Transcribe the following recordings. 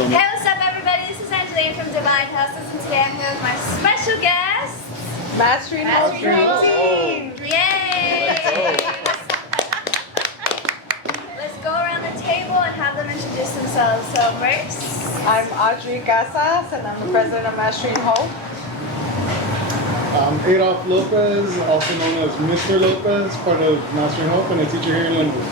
Tony. Hey, what's up, everybody? This is Angeline from Divine Hustles, and today I'm here with my special guest, Mastering Hope Team. Yay! Let's go around the table and have them introduce themselves. So, first, I'm Audrey Casas, and I'm the president of Mastering Hope. I'm Adolf Lopez, also known as Mr. Lopez, part of Mastering Hope and a teacher here in Linwood.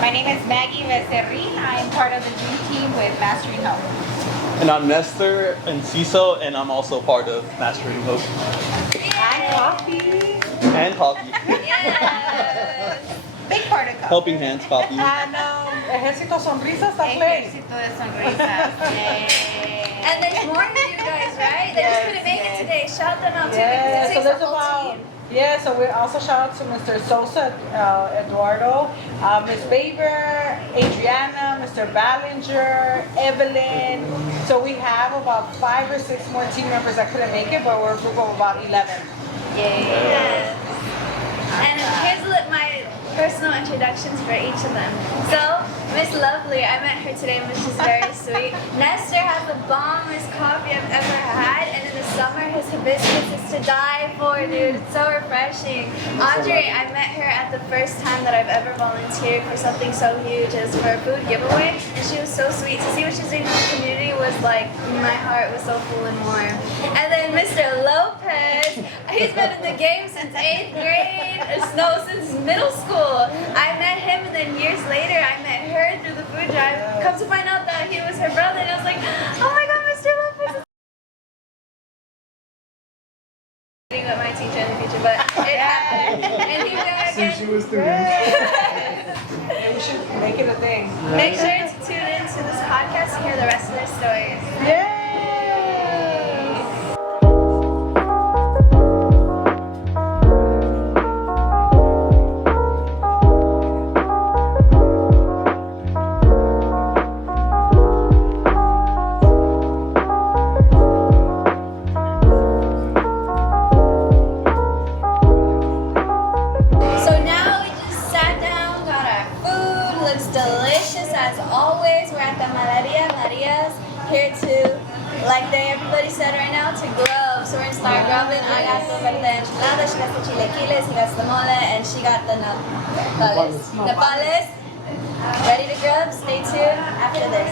My name is Maggie Becerril. I am part of the dream team with Mastering Hope. And I'm Nestor Enciso, and I'm also part of Mastering Hope. And coffee. And coffee. yes! Big part of coffee. Helping Hands coffee. And Ejército Sonrisas también. Ejército de sonrisas. Yay. And there's more of you guys, right? They just couldn't make it today. Shout them out too, Yeah, because it so takes there's a whole about, team. yeah, so we also shout out to Mr. Sosa, Eduardo, Ms. Baber, Adriana, Mr. Ballinger, Evelyn. So we have about 5 or 6 more team members that couldn't make it, but we're a group of about 11. Yes. And here's my personal introductions for each of them. So, Miss Lovely, I met her today, and she's very sweet. Nestor has the bombest coffee I've ever had, and in the summer, his hibiscus is to die for, dude. It's so refreshing. Audrey, I met her at the first time that I've ever volunteered for something so huge as for a food giveaway, and she was so sweet. To see what she's doing in the community was like, my heart was so full and warm. And then Mr. Lopez, he's been in the game since 8th grade, no, since middle school. I met him, and then years later, I met her through the food drive. Come to find out that he was her brother, and I was like, oh my god, Mr. Lopez. With my teacher in the future, but it happened. And here we are Since she again. was students. We should make it a thing. Make sure to tune in to this podcast to hear the rest of their stories. Yay! So now we just sat down, got our food, looks delicious as always. We're at the Maria's here to, like everybody said right now, to grub. So we're gonna start grubbing. I got the enchilada, she got the chilequiles, he got the mole, and she got the nopales. Ready to grub? Stay tuned after this.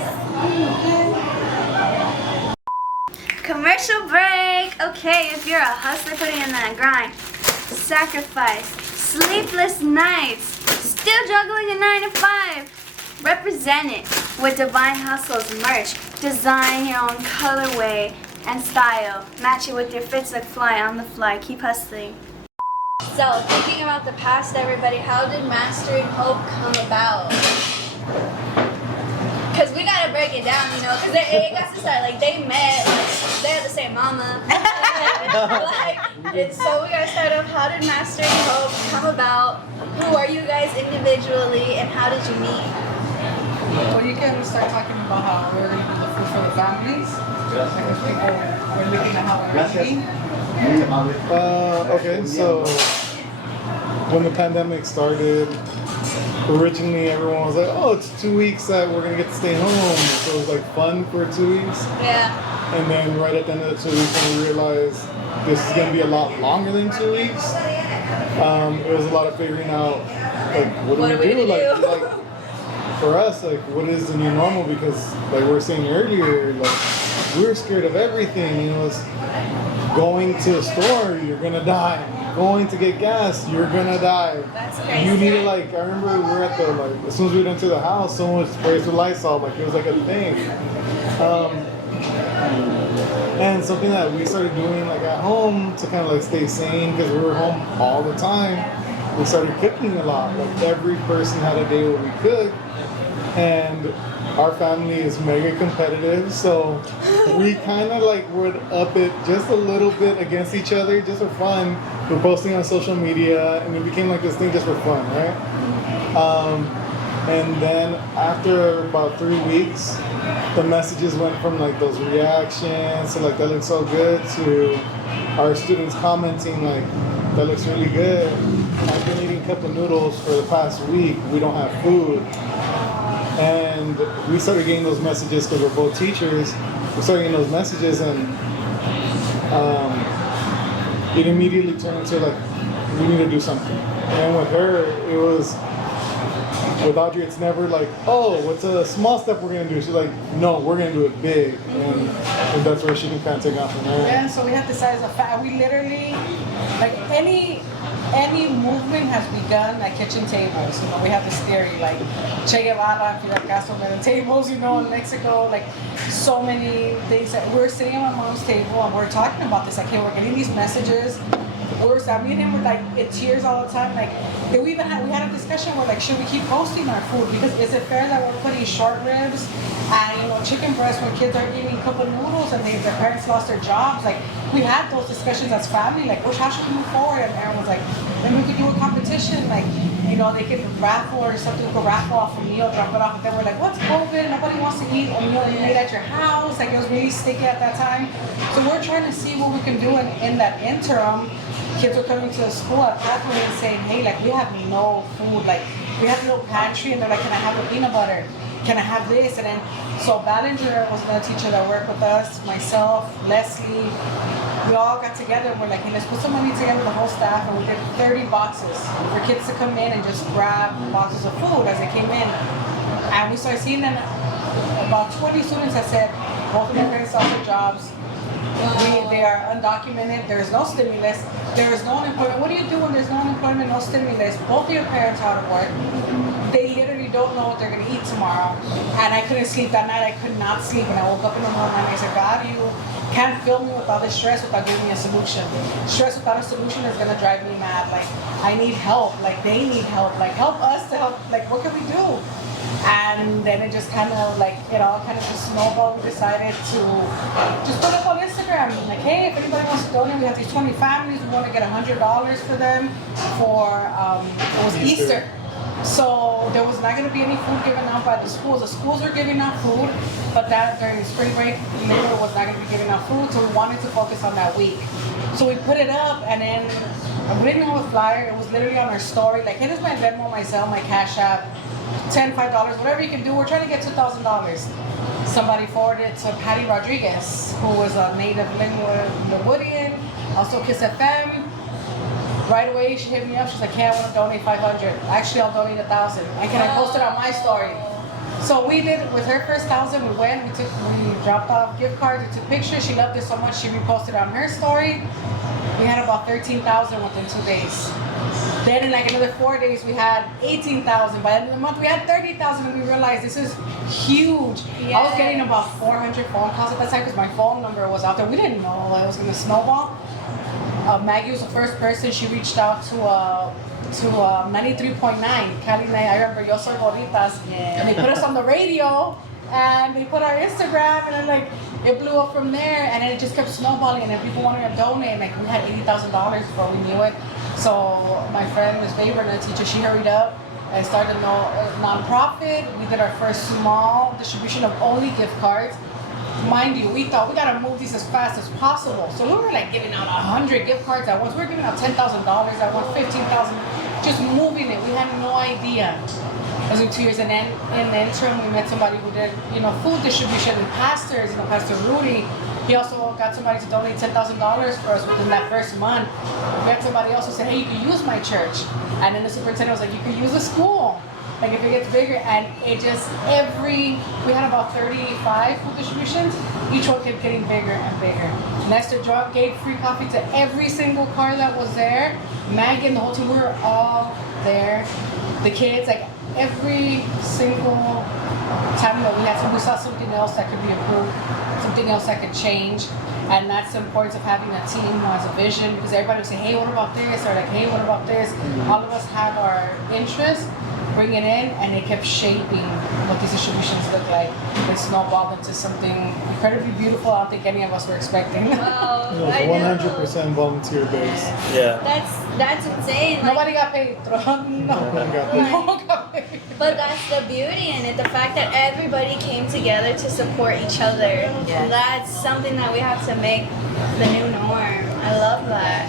Commercial break. Okay, if you're a hustler putting in that grind, sacrifice, sleepless nights, still juggling a 9 to 5, represent it with Divine Hustles merch. Design your own colorway and style. Match it with your fits like fly on the fly. Keep hustling. So, thinking about the past, everybody, how did Mastering Hope come about? Because we gotta break it down, you know, because it got to start, like, they met, like, they had the same mama. So we gotta start off, how did Mastering Hope come about? Who are you guys individually, and how did you meet? Well, you can start talking about how we're going to do the food for the families. Because people were looking at how we're eating. Okay, so when the pandemic started, originally everyone was like, oh, it's 2 weeks that we're going to get to stay home. So it was like fun for 2 weeks. Yeah. And then right at the end of the 2 weeks, when we realized this is going to be a lot longer than 2 weeks, it was a lot of figuring out, like, what do we do? Like, for us, like, what is the new normal? Because, like we were saying earlier, like, we're scared of everything. You know, it's going to the store, you're gonna die. Going to get gas, you're gonna die. That's crazy. You need to, like, I remember we were at the, like, as soon as we went into the house, someone was sprayed with Lysol, like it was like a thing. And something that we started doing, like, at home to kind of like stay sane, because we were home all the time. We started cooking a lot. Like, every person had a day where we cooked. And our family is mega competitive, so we kind of like would up it just a little bit against each other, just for fun. We're posting on social media, and it became like this thing just for fun, right? And then after about 3 weeks, the messages went from like those reactions to like, that looks so good, to our students commenting like, that looks really good. I've been eating cup of noodles for the past week. We don't have food. And we started getting those messages because we're both teachers. We started getting those messages, and it immediately turned into like, we need to do something. And with her, it was, with Audrey, it's never like, oh, what's a small step we're gonna do? She's like, no, we're gonna do it big, and that's where she can kind of take off from there. Yeah, so we have decided as a we literally, like any movement has begun at kitchen tables. You know, we have this theory like Che Guevara, Fidel Castro made the tables, you know, in Mexico, like so many things that we're sitting at my mom's table and we're talking about this, like, hey, we're getting these messages. I mean him with like in tears all the time. Like we had a discussion where like, should we keep posting our food? Because is it fair that we're putting short ribs and chicken breast when kids are eating cup of noodles and their parents lost their jobs? Like we had those discussions as family. Like, how should we move forward? And Aaron was like, then we could do a competition. Like they could raffle or something. We could raffle off a meal, drop it off. And then we're like, what's COVID? Nobody wants to eat a meal you made at your house. Like it was really sticky at that time. So we're trying to see what we can do in that interim. Kids were coming to the school at Pathway and saying, hey, like, we have no food. Like, we have no pantry. And they're like, can I have the peanut butter? Can I have this? And then, so Ballinger was another teacher that worked with us, myself, Leslie. We all got together and we're like, hey, let's put some money together, the whole staff, and we did 30 boxes for kids to come in and just grab boxes of food as they came in. And we started seeing them, about 20 students that said, both of their parents lost their jobs. They are undocumented. There is no stimulus. There is no unemployment. What do you do when there's no unemployment, no stimulus? Both of your parents are out of work. They literally don't know what they're going to eat tomorrow. And I couldn't sleep that night. I could not sleep. And I woke up in the morning and I said, God, you can't fill me with all this stress without giving me a solution. Stress without a solution is going to drive me mad. Like, I need help. Like, they need help. Like, help us to help. Like, what can we do? And then it just kind of like, it all kind of just snowballed. We decided to just put up on Instagram. Like, hey, if anybody wants to donate, we have these 20 families. We want to get $100 for them for, it was Easter. So there was not going to be any food given out by the schools. The schools were giving out food, but that during spring break, labor was not going to be giving out food. So we wanted to focus on that week. So we put it up, and then we didn't have a flyer. It was literally on our story. Like, hey, this is my Venmo, my Zelle, my Cash App. $10, $5, whatever you can do. We're trying to get $2,000. Somebody forwarded it to Patty Rodriguez, who was a native Linwoodian, also Kiss FM. Right away, she hit me up. She's like, hey, I want to donate 500. Actually, I'll donate 1,000. And can I post it on my story? So we did it with her first 1,000. We went, we dropped off gift cards, we took pictures. She loved it so much, she reposted on her story. We had about 13,000 within 2 days. Then in like another 4 days, we had 18,000. By the end of the month, we had 30,000, and we realized this is huge. Yes. I was getting about 400 phone calls at that time because my phone number was out there. We didn't know it was going to snowball. Maggie was the first person. She reached out to 93.9 Cali Night. I remember Yo Soy Bonitas. And they put us on the radio, and they put our Instagram, and then like it blew up from there, and then it just kept snowballing, and then people wanted to donate. Like we had $80,000 before we knew it. So my friend, Ms. Baber, the teacher, she hurried up and started a nonprofit. We did our first small distribution of only gift cards. Mind you, we thought we gotta move these as fast as possible. So we were like giving out 100 gift cards at once. We were giving out $10,000 at once, $15,000, just moving it. We had no idea. It was in 2 years, and then in the interim, we met somebody who did, food distribution and pastors. Pastor Rudy. He also got somebody to donate $10,000 for us within that first month. We had somebody else who said, hey, you can use my church. And then the superintendent was like, you can use the school. Like if it gets bigger, and it just we had about 35 food distributions. Each one kept getting bigger and bigger. Nestor gave free coffee to every single car that was there. Maggie and the whole team, we were all there. The kids, like every single time that we saw something else that could be improved, something else that could change. And that's the importance of having a team who has a vision, because everybody would say, hey, what about this? Or like, hey, what about this? All of us have our interests, bring it in, and it kept shaping what these distributions look like. They snowballed into something incredibly beautiful. I don't think any of us were expecting. Wow, it was 100% volunteer based. Yeah. That's insane. Like, Nobody got paid. No one got paid. But that's the beauty in it, the fact that everybody came together to support each other. Yes. That's something that we have to make the new norm. I love that.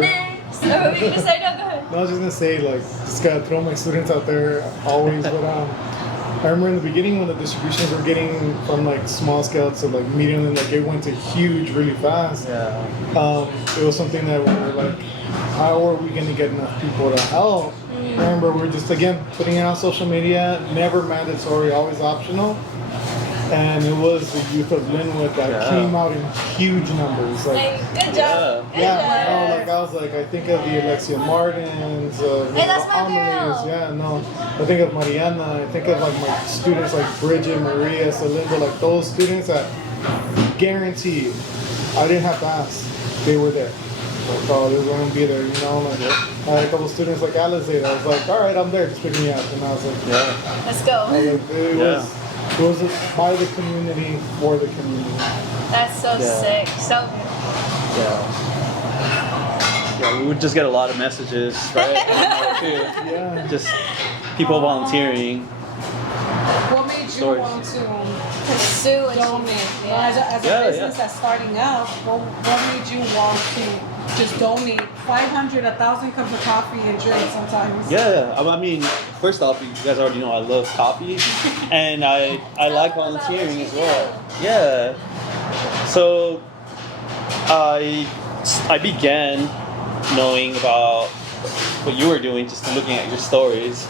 Next. Or were we gonna say? No, go ahead. No, I was just gonna say, like, just gotta throw my students out there always, but I remember in the beginning when the distributions were getting from like small scale to like medium, and like it went to huge really fast. It was something that we were like, how are we gonna get enough people to help? I remember we were just again putting it on social media, never mandatory, always optional. And it was the youth of Linwood that came out in huge numbers. Like, good job. no, like I was like, I think of the Alexia Martins, Hey, that's my girl. yeah, no, I think of Mariana, I think of like my students like Bridget, Maria, Celinda, like those students that guaranteed, I didn't have to ask, they were there. Like, oh, they were going to be there, you know. Like, I had a couple students like Alizé. I was like, all right, I'm there, just pick me up. And I was like, Let's go. I was like, it was by the community, for the community. That's so sick. So Yeah, we would just get a lot of messages, right? Yeah. Just people volunteering. What made you Stories. want to pursue and donate? Yeah. As a business that's starting out, what made you want to just donate 500, 1,000 cups of coffee and drink sometimes? Yeah, I mean, first off, you guys already know I love coffee, and I like volunteering as well. Yeah. So I began knowing about what you were doing just looking at your stories,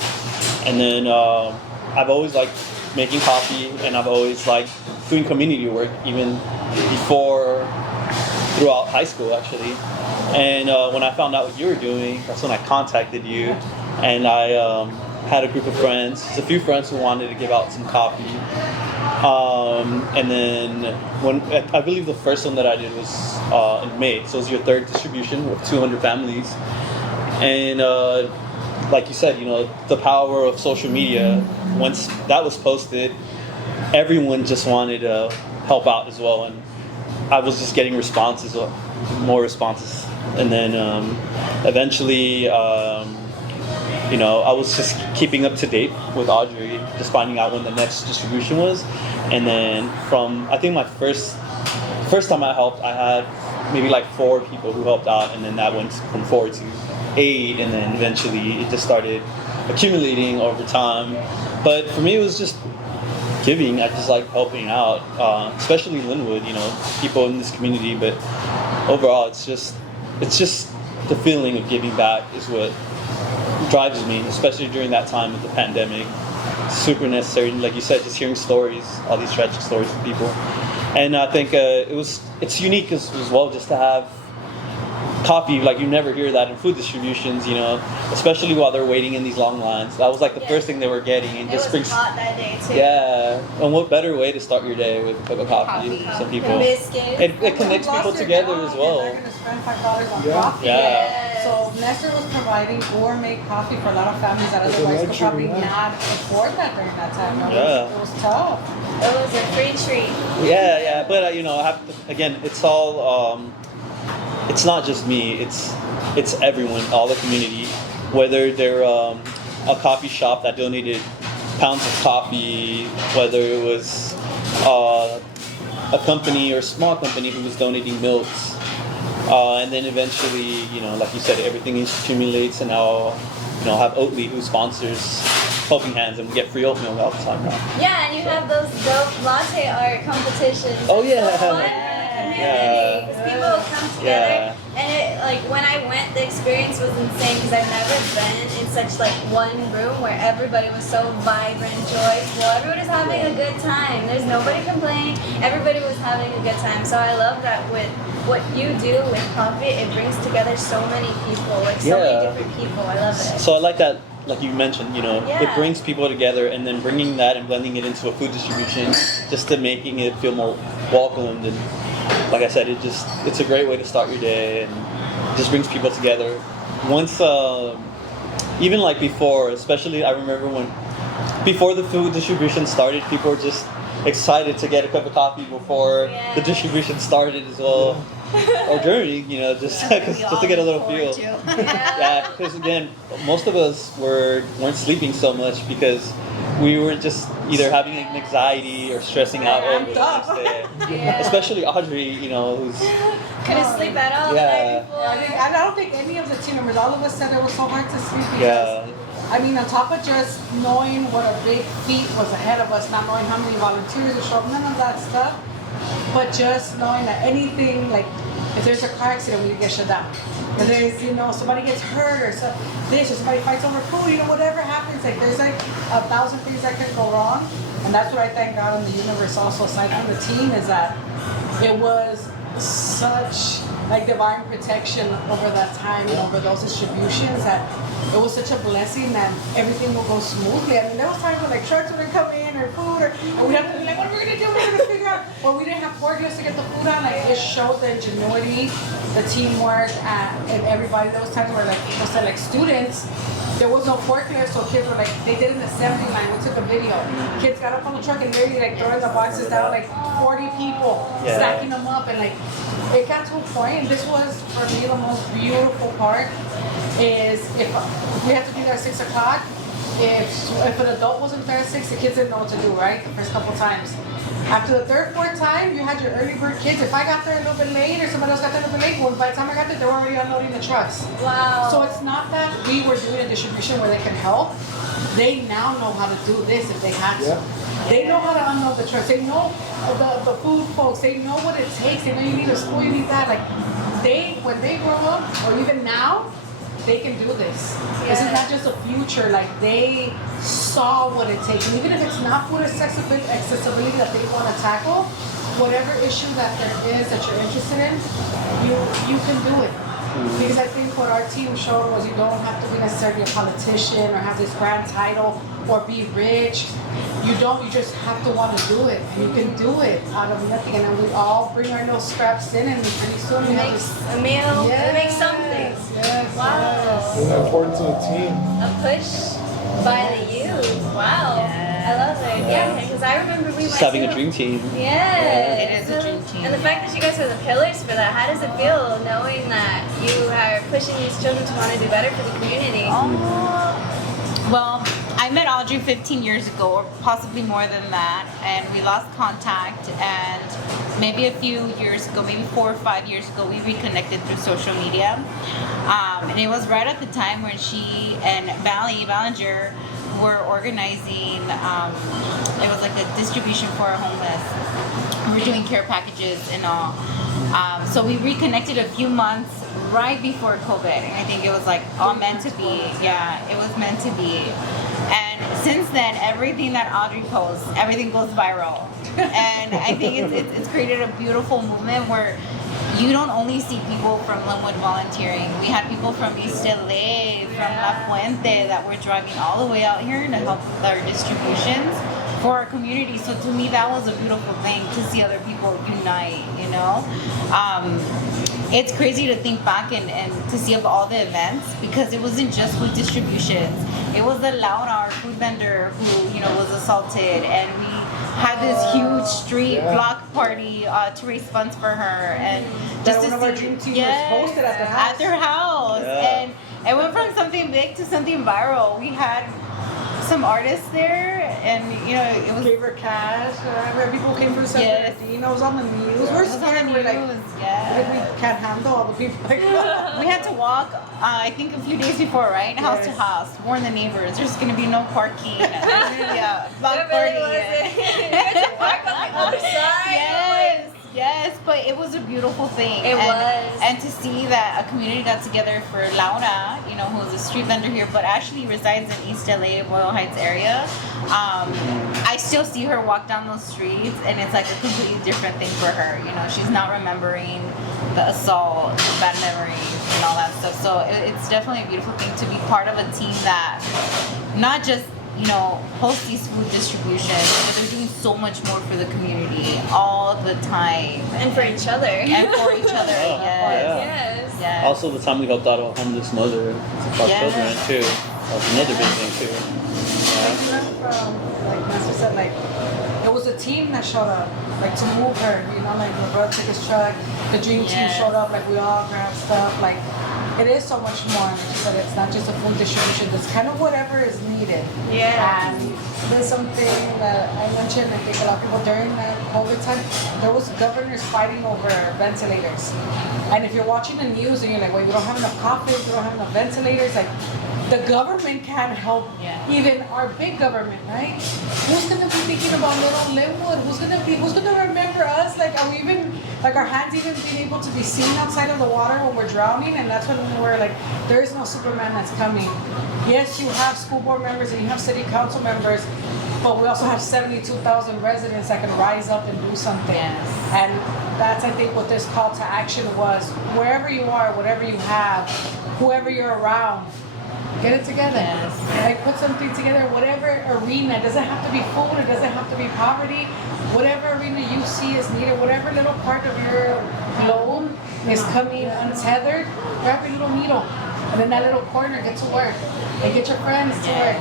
and then I've always liked making coffee, and I've always liked doing community work even throughout high school actually. And when I found out what you were doing, that's when I contacted you, and I had a group of friends, just a few friends who wanted to give out some coffee. And then when I believe the first one that I did was in May, so it was your third distribution with 200 families. And like you said, you know, the power of social media. Once that was posted, everyone just wanted to help out as well, and I was just getting responses, more responses. And then eventually, you know, I was just keeping up to date with Audrey, just finding out when the next distribution was. And then from, I think my first time I helped, I had maybe like 4 people who helped out, and then that went from 4 to 8, and then eventually it just started accumulating over time. But for me, it was just giving. I just like helping out, especially Linwood, you know, people in this community. But overall, it's just the feeling of giving back is what drives me, especially during that time of the pandemic. Super necessary, like you said, just hearing stories, all these tragic stories from people. And I think it's unique as well just to have coffee. Like, you never hear that in food distributions, you know, especially while they're waiting in these long lines. That was like the first thing they were getting, and it just was hot that day too. Yeah, and what better way to start your day with a cup of coffee? Some people, Biscuits. it connects people together as well. They're going to spend $5 on Yeah. coffee. Yeah. So Nestor was providing gourmet coffee for a lot of families that It's a otherwise could luxury, probably yeah. not afford that during that time. Yeah. It was tough. It was a free treat. Yeah, but you know, I have to, again, it's all, it's not just me. It's everyone, all the community, whether they're a coffee shop that donated pounds of coffee, whether it was a company or small company who was donating milks, and then eventually, you know, like you said, everything accumulates, and now, you know, I have Oatly who sponsors Helping Hands, and we get free oat milk all the time now. Yeah, and you have those dope latte art competitions. Oh, yeah. It's so fun for the community, Yeah. 'cause people will come together, Yeah. and it, like, when I went, the experience was insane because I've never been in such like one room where everybody was so vibrant, joyful. Everybody was having a good time. There's nobody complaining. Everybody was having a good time. So I love that with what you do with coffee, it brings together so many people, like so many different people. I love it. So I like that, like you mentioned, you know, it Yeah. brings people together, and then bringing that and blending it into a food distribution, just to making it feel more welcomed. And like I said, it's a great way to start your day, and just brings people together. Once, even like before, especially I remember before the food distribution started, people were just excited to get a cup of coffee before the distribution started as well. Or during, you know, just to get a little feel. Yeah, because again, most of us weren't sleeping so much because we were just either having an anxiety or stressing out over the next day. Yeah. Especially Audrey, you know, who's Couldn't sleep at all the Yeah. night before. I don't think any of the team members, all of us said it was so hard to sleep because yeah, I mean, on top of just knowing what a big feat was ahead of us, not knowing how many volunteers would show up, none of that stuff, but just knowing that anything, like, if there's a car accident, we get shut down. If there's, you know, somebody gets hurt or somebody fights over food, you know, whatever happens, like, there's like 1,000 things that can go wrong. And that's what I thank God in the universe also, aside from the team, is that it was such like divine protection over that time and over those distributions that it was such a blessing that everything will go smoothly. I mean, there was times when like trucks wouldn't come in or food, and we'd have to be like, what are we gonna do? We're gonna figure out. Or we didn't have forklifts to get the food on. Like, it showed the ingenuity, the teamwork, and everybody. There was times where like people said, like, students, there was no forklift, so kids were like, they did an assembly line. We took a video. Kids got up on the truck and literally like throwing the boxes down, like 40 people stacking them up, and like it got to a point. And this was for me the most beautiful part. Is if we had to be there at 6 o'clock, if an adult wasn't there at 6, the kids didn't know what to do, right? The first couple times. After the third, fourth time, you had your early bird kids. If I got there a little bit late or somebody else got there a little bit late, well, by the time I got there, they were already unloading the trucks. Wow. So it's not that we were doing a distribution where they can help. They now know how to do this if they had to. Yeah. They know how to unload the trucks. They know the food folks. They know what it takes. They know you need a school, you need that. Like, when they grow up, or even now, they can do this. This is not just a future. Like, they saw what it takes. And even if it's not food accessibility that they want to tackle, whatever issue that there is that you're interested in, you can do it. Because I think what our team showed was you don't have to be necessarily a politician or have this grand title or be rich. You just have to want to do it. And you can do it out of nothing. And then we all bring our little scraps in, and pretty soon we have this. A meal, it makes something. Yes. Wow. It's the importance of a team. A push by the youth. Wow. I love it. Yeah, because I remember we went Just having to a dream team. Yeah. It is a dream team. And the fact that you guys are the pillars for that, how does it feel knowing that you are pushing these children to want to do better for the community? Well, I met Audrey 15 years ago, or possibly more than that, and we lost contact. And maybe a few years ago, maybe 4 or 5 years ago, we reconnected through social media. And it was right at the time when she and Ballinger were organizing. It was like a distribution for our homeless. We were doing care packages and all. So we reconnected a few months right before COVID, and I think it was like all meant to be. Yeah, it was meant to be. And since then, everything that Audrey posts, everything goes viral. And I think it's created a beautiful movement where you don't only see people from Linwood volunteering. We had people from East LA, from La Fuente that were driving all the way out here to help with our distributions for our community. So to me, that was a beautiful thing to see other people unite, you know? It's crazy to think back and to see of all the events, because it wasn't just food distributions. It was the Laura, our food vendor, who, you know, was assaulted, and we had this huge street block party to raise funds for her, and just one to of our see- dream team was hosted at the house. At their house, Yeah. and it went from something big to something viral. We had some artists there, and you know, it was Gave her cash. Where people came for San Yes. Bernardino. It was on the news. it We're was on the scared. We're like, news. Yeah. we can't handle all the people. Like, We had to walk, I think a few days before, right? House to Yes. house, warn the neighbors, there's gonna be no parking. Yeah, block It party. really wasn't. You had to park on the other side. Yes, but it was a beautiful thing. It was. And to see that a community got together for Laura, you know, who's a street vendor here, but actually resides in East LA, Boyle Heights area. I still see her walk down those streets, and it's like a completely different thing for her. You know, she's not remembering the assault, the bad memories, and all that stuff. So it's definitely a beautiful thing to be part of a team that not just, you know, host these food distributions, but they're doing so much more for the community all the time. And for each other. And for each other, Yeah. Yes. Yes. Also, the time we helped out a homeless mother with our Yeah. children too. That was another big thing too. Yeah. learned from, like Master said, like it was a team that showed up, like to move her. You know, like my brother took his truck, the dream team Yes. showed up, like we all grabbed stuff, like it is so much more. Like you said, it's not just a food distribution. It's kind of whatever is needed. Yeah. And there's something that I mentioned, I think a lot of people during the COVID time, there was governors fighting over ventilators. And if you're watching the news and you're like, well, we don't have enough coffins, we don't have enough ventilators, like the government can't help, even our big government, right? Who's gonna be thinking about little Linwood? Who's gonna remember us? Like, are we even, like our hands even being able to be seen outside of the water when we're drowning? And that's when we're like, there is no Superman that's coming. Yes, you have school board members and you have city council members, but we also have 72,000 residents that can rise up and do something. And that's, I think, what this call to action was. Wherever you are, whatever you have, whoever you're around, get it together. Like put something together, whatever arena. It doesn't have to be food, it doesn't have to be poverty. Whatever arena you see is needed, whatever little part of your globe is coming untethered, grab your little needle. And in that little corner, get to work. And get your friends to work.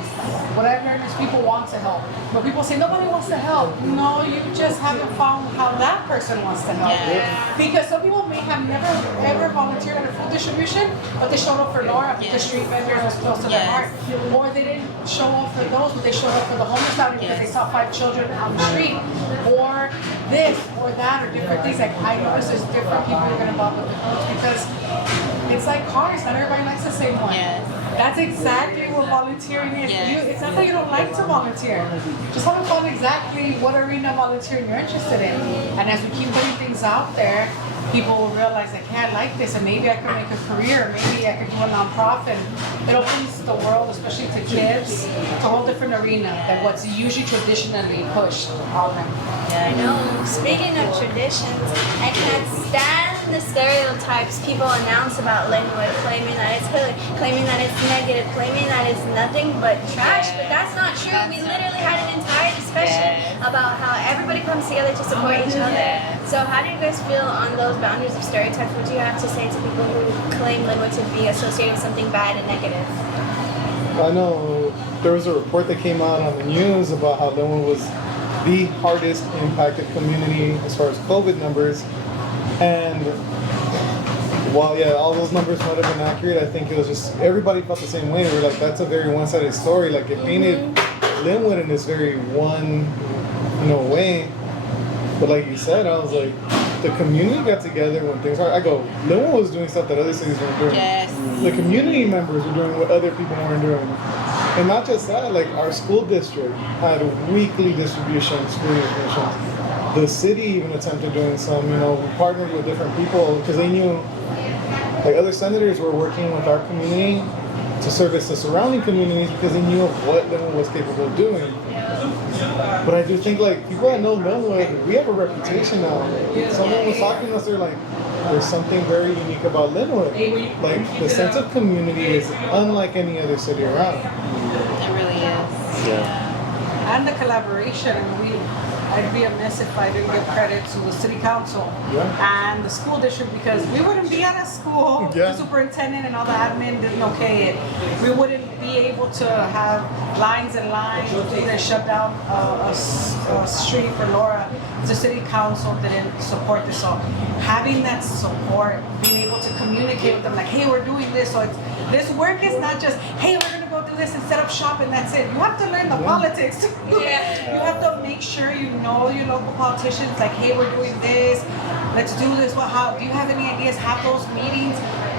Whatever it is, people want to help. But people say, nobody wants to help. No, you just haven't found how that person wants to help. Because some people may have never, ever volunteered at a food distribution, but they showed up for Laura because the street vendors was close to their heart. Or they didn't show up for those, but they showed up for the homeless outing because they saw 5 children on the street. Or this, or that, or different things. Like, I notice there's different people who get involved with the groups because it's like cars, not everybody likes the same one. That's exactly what volunteering is. It's not that you don't like to volunteer. Just want to find exactly what arena volunteering you're interested in. And as we keep putting things out there, people will realize like, hey, I like this, and maybe I can make a career, maybe I could do a nonprofit. It opens the world, especially to kids, to a whole different arena than what's usually traditionally pushed on them. I know. Speaking of traditions, I can't stand the stereotypes people announce about Linwood, claiming that it's hood, claiming that it's negative, claiming that it's nothing but trash. But that's not true. We literally had an entire discussion about how everybody comes together to support each other. So how do you guys feel on those boundaries of stereotypes? What do you have to say to people who claim Linwood to be associated with something bad and negative? I know there was a report that came out on the news about how Linwood was the hardest impacted community as far as COVID numbers. And while all those numbers might have been accurate, I think it was just everybody felt the same way. We're like, that's a very one-sided story. Like it painted Linwood in this very one, way. But like you said, I was like, the community got together when things are. I go, Linwood was doing stuff that other cities weren't doing. The community members were doing what other people weren't doing. And not just that, like our school district had weekly distributions, school distributions. The city even attempted doing some, we partnered with different people because they knew, like other senators were working with our community to service the surrounding communities because they knew of what Linwood was capable of doing. But I do think like people that know Linwood, we have a reputation now. Someone was talking to us, they're like, there's something very unique about Linwood. Like the sense of community is unlike any other city around. It really is. And the collaboration, I'd be amiss if I didn't give credit to the city council and the school district because we wouldn't be at a school. The superintendent and all the admin didn't okay it. We wouldn't be able to have lines and lines and shut down a street for Laura. The city council didn't support this. So having that support, being able to communicate with them like, hey, we're doing this. So this work is not just, hey, we're going to go do this and set up shop and that's it. You have to learn the politics. You have to make sure you know your local politicians, like, hey, we're doing this, let's do this. Well, how do you have any ideas? Have those meetings.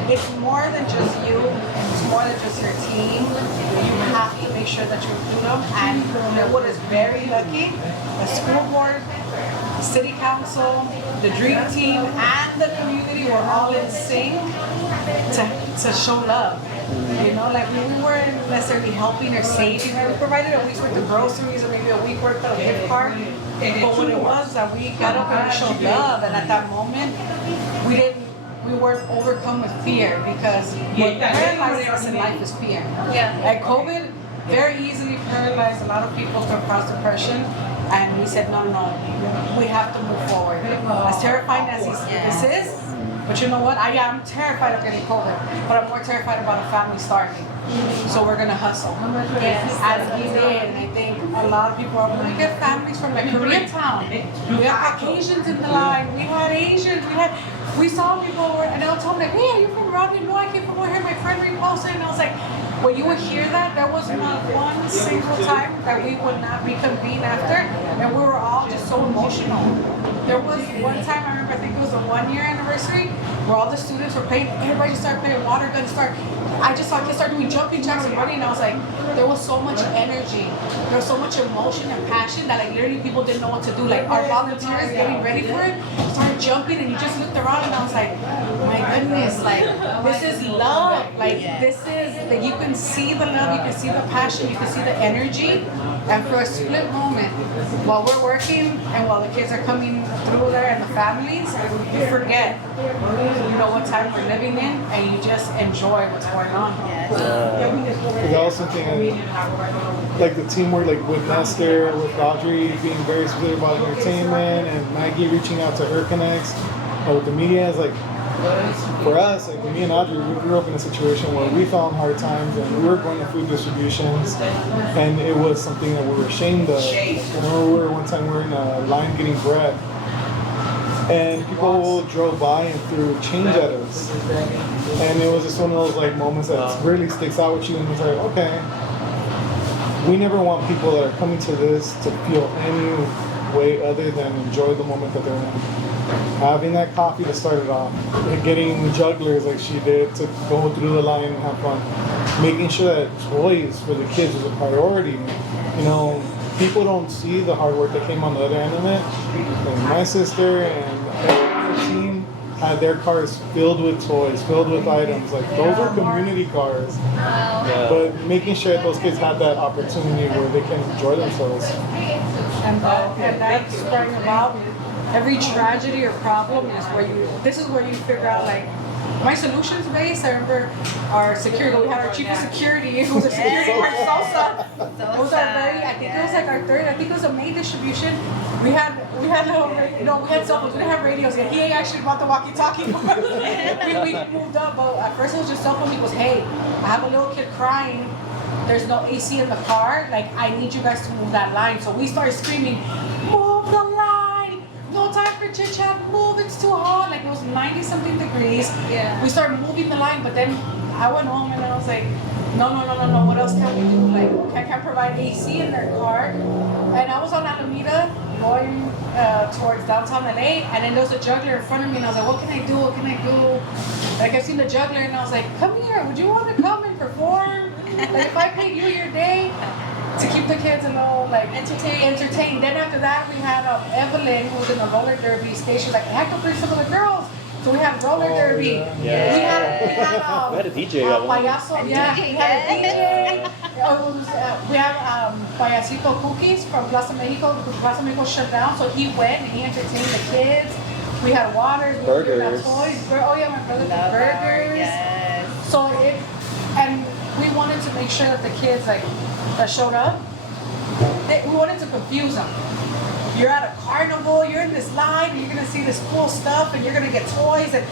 It's more than just you, it's more than just your team. You have to make sure that you do them. And Linwood is very lucky. The school board, city council, the dream team, and the community were all in sync to show love. Like we weren't necessarily helping or saving. We provided a week's worth of groceries or maybe a week worth of gift card. But what it was that we got up and we showed love, and at that moment, we weren't overcome with fear because what paralyzes us in life is fear. And COVID very easily paralyzed a lot of people to cross depression. And we said, no, we have to move forward. As terrifying as this is, but you know what? I am terrified of getting COVID, but I'm more terrified about a family starving. So we're gonna hustle. As we did, and I think a lot of people are going to get families from like Koreatown. We have Caucasians in the line. We had Asians. We had we saw people, and I would tell them like, hey, are you from around here? No, I came from over here. My friend reposted, and I was like, when you would hear that, there was not one single time that we would not reconvene after, and we were all just so emotional. There was one time, I remember, I think it was the 1 year anniversary, where all the students were playing, everybody just started playing water gun, I just saw kids start doing jumping jacks and running, and I was like, there was so much energy, there was so much emotion and passion that like literally people didn't know what to do. Like our volunteers getting ready for it, started jumping, and you just looked around, and I was like, my goodness, like this is love, like this is, like you can see the love, you can see the passion, you can see the energy, and for a split moment, while we're working and while the kids are coming through there and the families, you forget, you know, what time we're living in, and you just enjoy what's going on. Because I also think like the teamwork, like with Nestor, with Audrey being very specific about entertainment, and Maggie reaching out to her connects, with the media is like, for us, like me and Audrey, we grew up in a situation where we fell in hard times and we were going to food distributions, and it was something that we were ashamed of. I remember one time we were in a line getting bread, and people drove by and threw change at us, and it was just one of those like moments that really sticks out with you, and it's like, okay, we never want people that are coming to this to feel any way other than enjoy the moment that they're in. Having that coffee to start it off, and getting jugglers like she did to go through the line and have fun, making sure that toys for the kids is a priority. You know, people don't see the hard work that came on the other end of it. And my sister and her team had their cars filled with toys, filled with items. Like those are community cars. But making sure that those kids have that opportunity where they can enjoy themselves. And that sprang about. Every tragedy or problem is this is where you figure out like, my solutions base, I remember our security, we had our chief of security, who was a security guard, Salsa. It was our very, I think it was like our third, I think it was a main distribution. We had little, we had cell phones, we didn't have radios yet. He actually bought the walkie-talkie for us. we moved up, but at first it was just cell phone. He goes, hey, I have a little kid crying. There's no AC in the car. Like, I need you guys to move that line. So we started screaming, move the line. No time for chit chat, move, it's too hot. Like it was 90 something degrees. Yeah. We started moving the line, but then I went home and I was like, no, what else can we do? Like, can't provide AC in their car. And I was on Alameda going towards downtown LA, and then there was a juggler in front of me, and I was like, what can I do? Like, I seen the juggler, and I was like, come here, would you want to come and perform? Like, if I paid you your day to keep the kids alone, like entertained. Then after that, we had Evelyn, who was in the roller derby station. Like, I had to bring some of the girls, so we had roller derby. Yeah. We had a DJ. Payaso, yeah, we had a DJ. We have Payasito Cookies from Plaza Mexico, because Plaza Mexico shut down, so he went and he entertained the kids. We had waters, we were giving out toys. Oh yeah, my brother did burgers. Yes. So and we wanted to make sure that the kids that showed up, we wanted to confuse them. You're at a carnival, you're in this line, and you're gonna see this cool stuff, and you're gonna get toys. And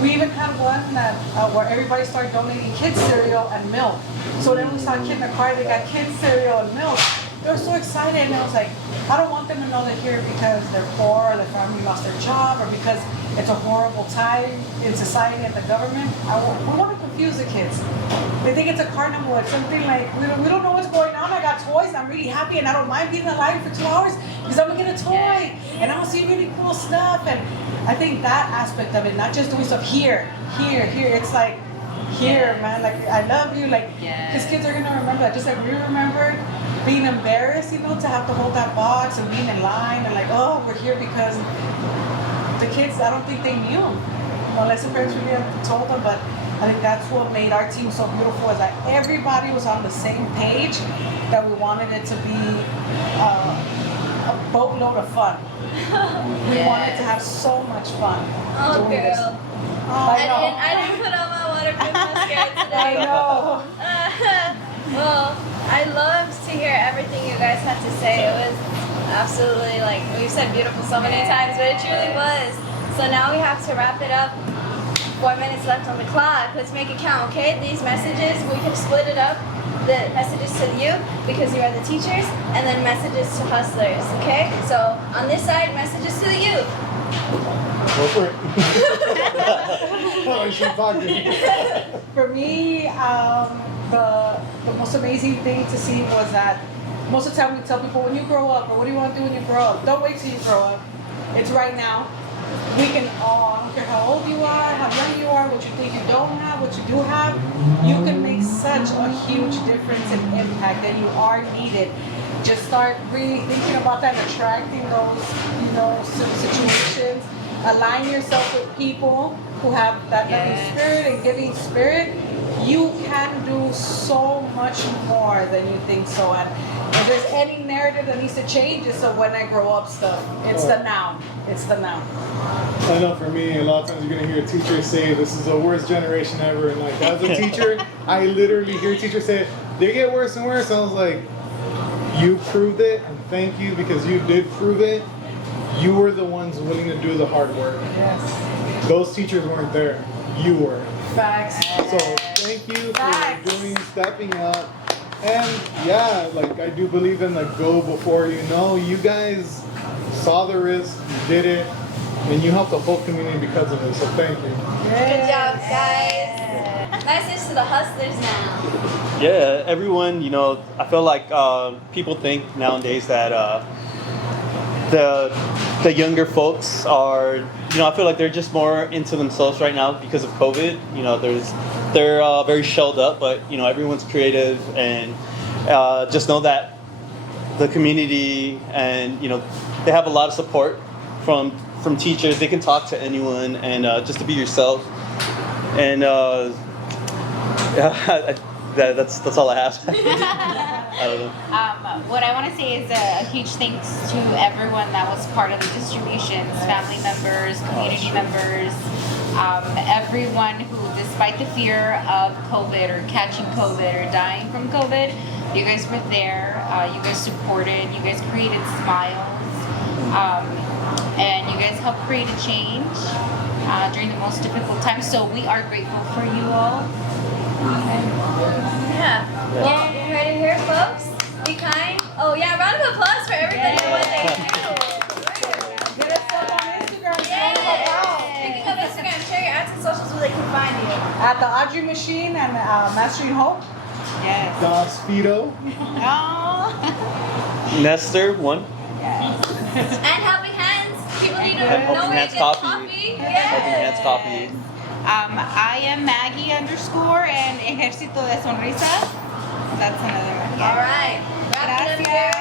we even had one that where everybody started donating kids cereal and milk. So then we saw a kid in the car, they got kids cereal and milk. They were so excited, and I was like, I don't want them to know they're here because they're poor, or their family lost their job, or because it's a horrible time in society and the government. We want to confuse the kids. They think it's a carnival. It's something like, we don't know what's going on. I got toys. I'm really happy, and I don't mind being in the line for 2 hours because I'm going to get a toy, and I'm going to see really cool stuff. And I think that aspect of it, not just doing stuff here. It's like, here, man, like, I love you. Like, these kids are going to remember that. Just like we remembered being embarrassed, to have to hold that box and being in line and like, oh, we're here because the kids, I don't think they knew, unless the parents really had told them. But I think that's what made our team so beautiful, is that everybody was on the same page, that we wanted it to be a boatload of fun. We wanted to have so much fun doing this. I didn't put on my waterproof mascara today. I know. Well, I loved to hear everything you guys had to say. It was absolutely, like, we've said beautiful so many times, but it truly was. So now we have to wrap it up. 4 minutes left on the clock. Let's make it count, okay? These messages, we can split it up. The messages to you, because you are the teachers, and then messages to hustlers, okay? So on this side, messages to the youth. Go for it. Like she's talking. For me, the most amazing thing to see was that most of the time we tell people when you grow up, or what do you want to do when you grow up? Don't wait till you grow up. It's right now. We can all, I don't care how old you are, how young you are, what you think you don't have, what you do have, you can make such a huge difference and impact that you are needed. Just start really thinking about that, attracting those, situations. Align yourself with people who have that loving spirit and giving spirit. You can do so much more than you think so. And if there's any narrative that needs to change, it's the when I grow up stuff. It's the now. It's the now. I know for me, a lot of times you're gonna hear teachers say this is the worst generation ever, and like as a teacher, I literally hear teachers say they get worse and worse. I was like, you proved it, and thank you because you did prove it. You were the ones willing to do the hard work. Yes. Those teachers weren't there. You were. Facts. So thank you Facts. for stepping up. And yeah, like I do believe in the go before you know. You guys saw the risk, you did it, and you helped the whole community because of it. So thank you. Good job, guys. Message to the hustlers now. Yeah, everyone, I feel like people think nowadays that the younger folks are, I feel like they're just more into themselves right now because of COVID. They're very shelled up, but everyone's creative, and just know that the community and they have a lot of support from teachers. They can talk to anyone, and just to be yourself. And that's all I have. I don't know. What I want to say is a huge thanks to everyone that was part of the distributions, family members, community members, everyone who, despite the fear of COVID or catching COVID or dying from COVID, you guys were there, you guys supported, you guys created smiles, and you guys helped create a change during the most difficult times. So we are grateful for you all. Yeah. Well, you heard it here, folks. Be kind. Oh yeah, round of applause for everybody and what they do. Get us up on Instagram. Speaking of Instagram, share your ads and socials where they can find you. At the Audrey Machine and Mastering Hope. Yes. Das Fido. Oh. Nestor, one. And Helping Hands. People need to Helping know where Hands to get Coffee. coffee. Helping Hands Coffee. I am Maggie _ and Ejército de Sonrisas. That's another one. All right. Wrap it up Gracias. here.